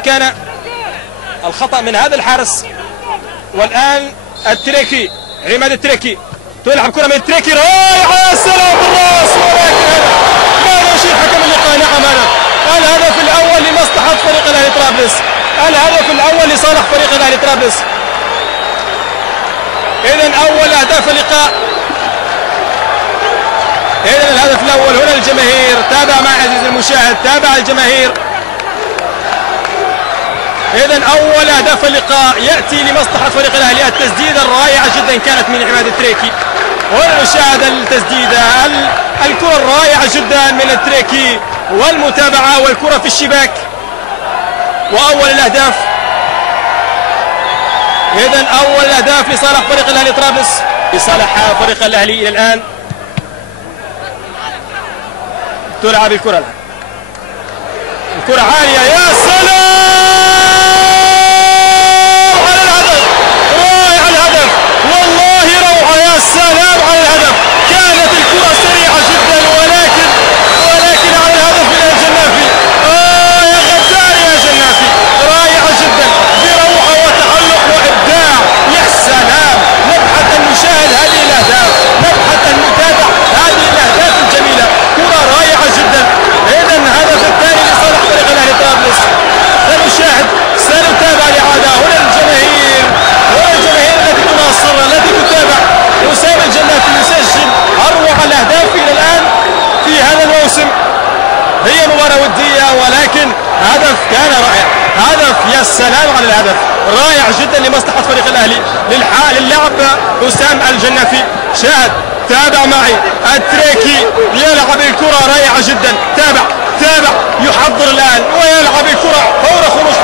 كان الخطأ من هذا الحارس. والآن التريكي، عماد التريكي تلعب كرة من التريكي رايحة السلام بالراس، ولكن هذا ماذا يشير حكم اللقاء؟ نعم الهدف الأول لمصلحة فريق الأهلي طرابلس، الهدف الأول لصالح فريق الأهلي طرابلس. إذن أول أهداف اللقاء، إذن الهدف الأول هنا الجماهير. تابع مع عزيزي المشاهد، تابع الجماهير. إذن أول أهداف اللقاء يأتي لمصلحة فريق الأهلي. التسديدة الرائعة جدا كانت من عماد التريكي، ونشاهد التسديدة، الكرة الرائعة جدا من التريكي والمتابعة والكرة في الشباك وأول الأهداف. إذن أول الأهداف لصالح فريق الأهلي طرابلس، لصالح فريق الأهلي. إلى الآن تلعب الكرة الآن، الكرة عالية، يا سلام على الهدف، رائع الهدف والله روعة، يا سلام على الهدف. كانت الكرة سريعة جدا ولكن على الهدف من الجنافي. يا غدار يا جنافي، رائعة جدا بروعة وتألق وإبداع. يا سلام، نبحث أن نشاهد هذه الأهداف، نبحث أن نتابع هذه الأهداف الجميلة، كرة رائعة جدا. إذن الهدف الثاني لصالح فريق الأهلي طرابلس. سنشاهد، سنتابع الإعادة. هنا الجماهير، هنا الجماهير التي تناصر، التي تتابع. أسامة الجنافي يسجل أروع الأهداف إلى الآن في هذا الموسم. هي مباراة ودية ولكن هدف كان رائع، هدف يا سلام على الهدف، رائع جدا لمصلحة فريق الأهلي للعب أسامة الجنافي. شاهد، تابع معي، التريكي يلعب الكرة رائعة جدا، تابع يحضر الآن ويلعب الكرة فور خروج